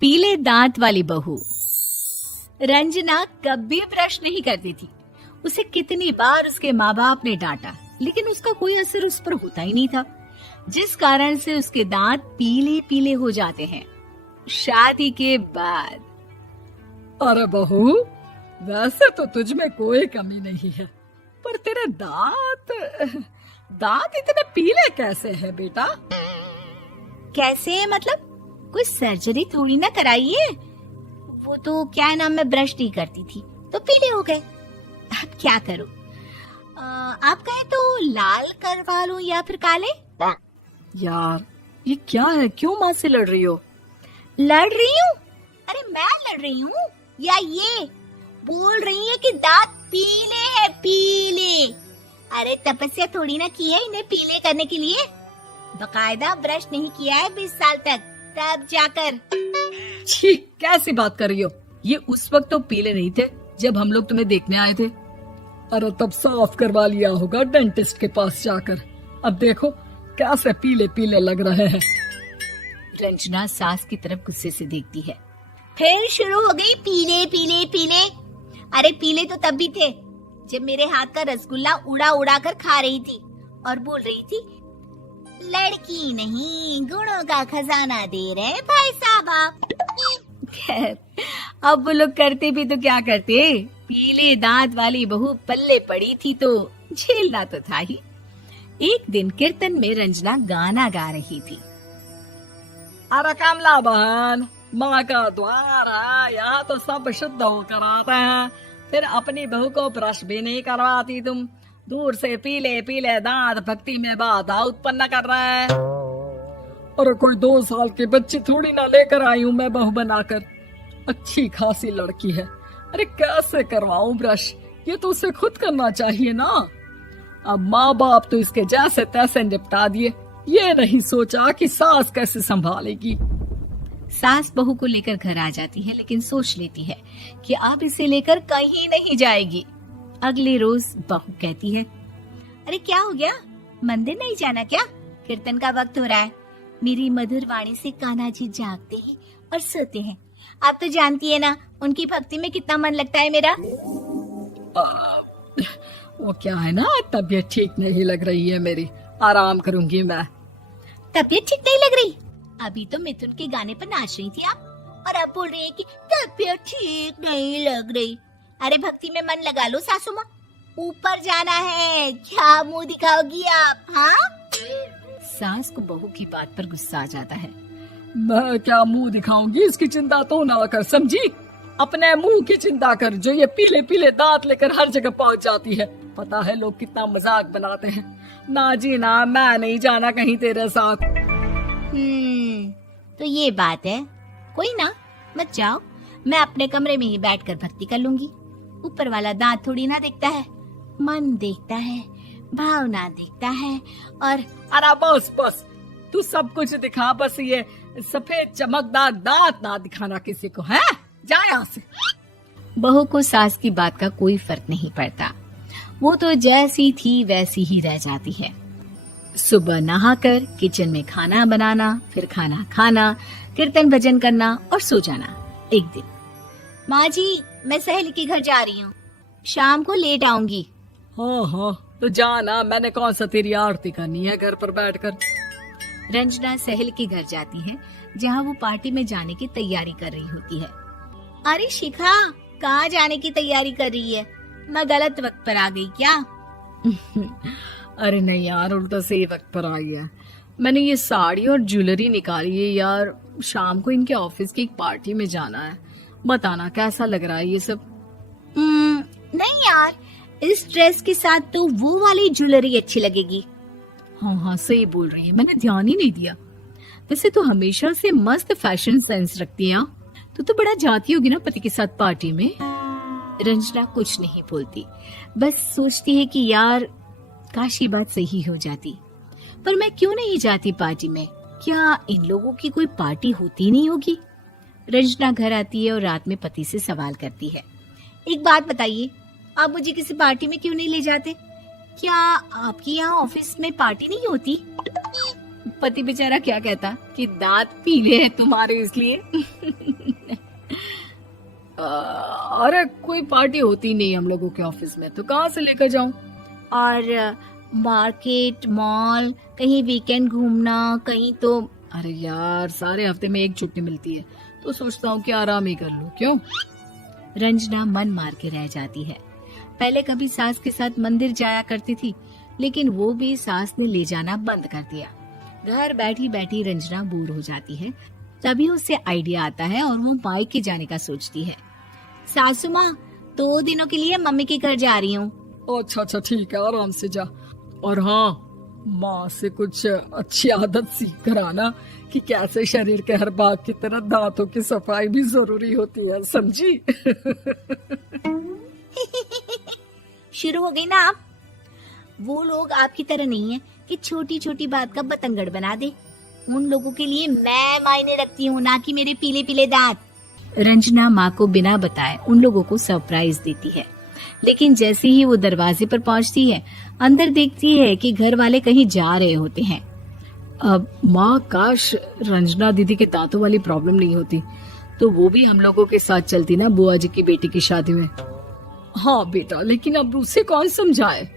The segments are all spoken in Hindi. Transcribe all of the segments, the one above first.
पीले दांत वाली बहू। रंजना कभी ब्रश नहीं करती थी। उसे कितनी बार उसके माँ बाप ने डांटा, लेकिन उसका कोई असर उस पर होता ही नहीं था, जिस कारण से उसके दांत पीले पीले हो जाते हैं। शादी के बाद अरे बहू, वैसे तो तुझ में कोई कमी नहीं है, पर तेरे दांत इतने पीले कैसे हैं बेटा? कैसे मतलब? कोई सर्जरी थोड़ी ना कराइए। वो तो क्या नाम, मैं ब्रश नहीं करती थी तो पीले हो गए। अब क्या करूं? आप कहें तो लाल करवा लूं या फिर काले? यार ये क्या है, क्यों माँ से लड़ रही हो? लड़ रही हूँ? अरे मैं लड़ रही हूँ या ये बोल रही है कि दांत पीले हैं, पीले। अरे तपस्या थोड़ी ना की है इन्हें पीले करने के लिए। बकायदा ब्रश नहीं किया है 20 साल तक, तब जाकर। छी, कैसी बात कर रही हो? ये उस वक्त तो पीले नहीं थे जब हम लोग तुम्हें देखने आए थे। अरे तब साफ करवा लिया होगा डेंटिस्ट के पास जाकर। अब देखो कैसे पीले पीले लग रहे हैं। रंजना सास की तरफ गुस्से से देखती है। फिर शुरू हो गई पीले पीले पीले। अरे पीले तो तब भी थे जब मेरे हाथ का रसगुल्ला उड़ा उड़ा कर खा रही थी और बोल रही थी, लड़की नहीं गुणों का खजाना दे रहे भाई साहब आप। खैर, अब वो लोग करते भी तो क्या करते, पीले दांत वाली बहू पल्ले पड़ी थी तो झेलना तो था ही। एक दिन कीर्तन में रंजना गाना गा रही थी। अरे कमला बहन, माँ का द्वार है, यहाँ तो सब शुद्ध होकर आते हैं, फिर अपनी बहू को ब्रश भी नहीं करवाती तुम। दूर से पीले पीले दांत भक्ति में बाधा उत्पन्न कर रहे हैं। अरे कोई 2 साल की बच्ची थोड़ी ना लेकर आई हूँ मैं बहू बनाकर। अच्छी खासी लड़की है, अरे कैसे करवाऊं ब्रश? ये तो उसे खुद करना चाहिए ना। अब माँ बाप तो इसके जैसे तैसे निपटा दिए, ये नहीं सोचा कि सास कैसे संभालेगी। सास बहू को लेकर घर आ जाती है, लेकिन सोच लेती है कि अब इसे लेकर कहीं नहीं जाएगी। अगले रोज बहू कहती है, अरे क्या हो गया, मंदिर नहीं जाना क्या? कीर्तन का वक्त हो रहा है। मेरी मधुर वाणी से कान्हा जी जागते हैं और सोते हैं। आप तो जानती है ना उनकी भक्ति में कितना मन लगता है मेरा। वो क्या है ना, तबीयत ठीक नहीं लग रही है मेरी, आराम करूंगी मैं। तबीयत ठीक नहीं लग रही? अभी तो मिथुन के गाने पर नाच रही थी आप, और अब बोल रही है कि तबीयत ठीक नहीं लग रही। अरे भक्ति में मन लगा लो सासू माँ, ऊपर जाना है, क्या मुंह दिखाओगी आप? हाँ? सास को बहू की बात पर गुस्सा आ जाता है। मैं क्या मुंह दिखाऊंगी, इसकी चिंता तो ना कर, समझी? अपने मुंह की चिंता कर, जो ये पीले पीले दांत लेकर हर जगह पहुंच जाती है। पता है लोग कितना मजाक बनाते हैं। ना जी ना, मैं नहीं जाना कहीं तेरे साथ। तो ये बात है, कोई ना, मत जाओ, मैं अपने कमरे में ही बैठकर भक्ति कर लूंगी। ऊपर वाला दांत थोड़ी ना देखता है, मन देखता है, भावना देखता है। और अरे बस बस, तू सब कुछ दिखा, बस ये सफेद चमकदार दांत ना दिखाना किसी को, है? जा यहाँ से। बहू को सास की बात का कोई फर्क नहीं पड़ता, वो तो जैसी थी वैसी ही रह जाती है। सुबह नहाकर किचन में खाना बनाना, फिर खाना खाना, कीर्तन भजन करना और सो जाना। एक दिन, माँ जी मैं सहेली के घर जा रही हूँ, शाम को लेट आऊंगी। हाँ हाँ तो जाना, मैंने कौन सा तेरी आरती करनी है घर पर बैठकर। रंजना सहेली के घर जाती है, जहाँ वो पार्टी में जाने की तैयारी कर रही होती है। अरे शिखा, कहाँ जाने की तैयारी कर रही है? मैं गलत वक्त पर आ गई क्या? अरे नहीं यार, उल्टा सही वक्त पर आ गया। मैंने ये साड़ी और ज्वेलरी निकाली है यार, शाम को इनके ऑफिस की एक पार्टी में जाना है। बताना कैसा लग रहा है ये सब? नहीं यार, इस ड्रेस के साथ तो वो वाली ज्वेलरी अच्छी लगेगी। हाँ हाँ सही बोल रही है, मैंने ध्यान ही नहीं दिया। वैसे तो हमेशा से मस्त फैशन सेंस रखती है। तो बड़ा जाती होगी ना पति के साथ पार्टी में। रंजना कुछ नहीं बोलती, बस सोचती है कि यार काश ये बात सही हो जाती, पर मैं क्यों नहीं जाती पार्टी में? क्या इन लोगों की कोई पार्टी होती नहीं होगी? रंजना घर आती है और रात में पति से सवाल करती है, एक बात बताइए, आप मुझे किसी पार्टी में क्यों नहीं ले जाते? क्या आपके यहाँ ऑफिस में पार्टी नहीं होती? पति बेचारा क्या कहता कि दांत पीले हैं तुम्हारे इसलिए। अरे कोई पार्टी होती नहीं हम लोगों के ऑफिस में, तो कहाँ से लेकर जाऊं? और मार्केट, मॉल, कहीं वीकेंड घूमना, कहीं तो। अरे यार, सारे हफ्ते में एक छुट्टी मिलती है, तो सोचता हूँ कि आराम ही कर लूं। क्यों? रंजना मन मार के रह जाती है। पहले कभी सास के साथ मंदिर जाया करती थी, लेकिन वो भी सास ने ले जाना बंद कर दिया। घर बैठी बैठी रंजना बोर हो जाती है। तभी उसे आइडिया आता है और वो मायके जाने का सोचती है। सासू माँ, 2 दिनों के लिए मम्मी के घर जा रही हूँ। अच्छा अच्छा, ठीक है, आराम से जा। और हाँ, माँ से कुछ अच्छी आदत सीख कर आना कि कैसे शरीर के हर भाग की तरह दांतों की सफाई भी जरूरी होती है, समझी? शुरू हो गई ना आप। वो लोग आपकी तरह नहीं है कि छोटी छोटी बात का बतंगड़ बना दे। उन लोगों के लिए मैं मायने रखती हूँ, ना कि मेरे पीले पीले दांत। रंजना माँ को बिना बताए उन लोगों को सरप्राइज देती है, लेकिन जैसे ही वो दरवाजे पर पहुंचती है, अंदर देखती है कि घर वाले कहीं जा रहे होते हैं। अब माँ, काश रंजना दीदी के दांतों वाली प्रॉब्लम नहीं होती, तो वो भी हम लोगों के साथ चलती ना बुआ जी की बेटी की शादी में। हाँ बेटा, लेकिन अब उसे कौन समझाए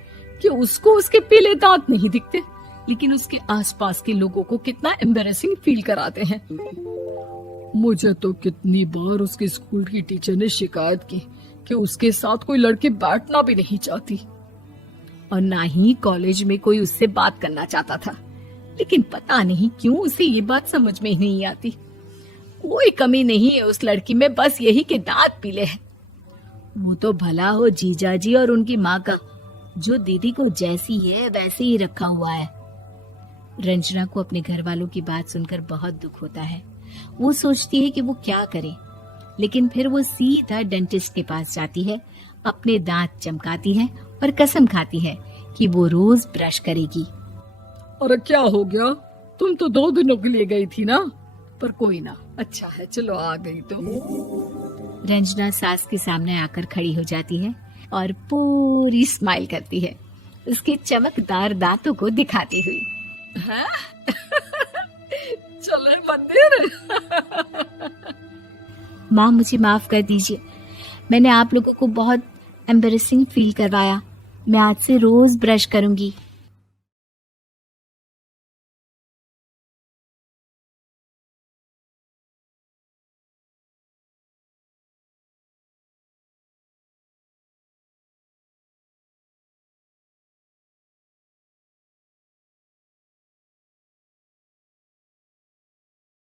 कि उसको उसके पीले दांत नहीं दिखते, लेकिन उसके आसपास के लोगों को कितना एम्बैरेसिंग फील कराते हैं। मुझे तो कितनी बार उसके स्कूल की टीचर ने शिकायत की कि उसके साथ कोई लड़की बैठना भी नहीं चाहती, और ना ही कॉलेज में कोई उससे बात करना चाहता था। लेकिन पता नहीं क्यों उसे ये बात समझ में ही नहीं आती। कोई कमी नहीं है उस लड़की में, बस यही कि दांत पीले हैं। वो तो भला हो जीजा जी और उनकी माँ का, जो दीदी को जैसी है वैसे ही रखा हुआ है। रंजना को अपने घर वालों की बात सुनकर बहुत दुख होता है। वो सोचती है कि वो क्या करे, लेकिन फिर वो सीधा डेंटिस्ट के पास जाती है, अपने दांत चमकाती है और कसम खाती है कि वो रोज ब्रश करेगी। अरे क्या हो गया? तुम तो 2 दिनों के लिए गई थी ना, पर कोई ना, अच्छा है, चलो आ गई तो। रंजना सास के सामने आकर खड़ी हो जाती है और पूरी स्माइल करती है, उसके चमकदार दांतों को दिखाती हुई। हैं? चले मंदिर। माँ, मुझे माफ कर दीजिए, मैंने आप लोगों को बहुत एम्बैरेसिंग फील करवाया। मैं आज से रोज ब्रश करूंगी।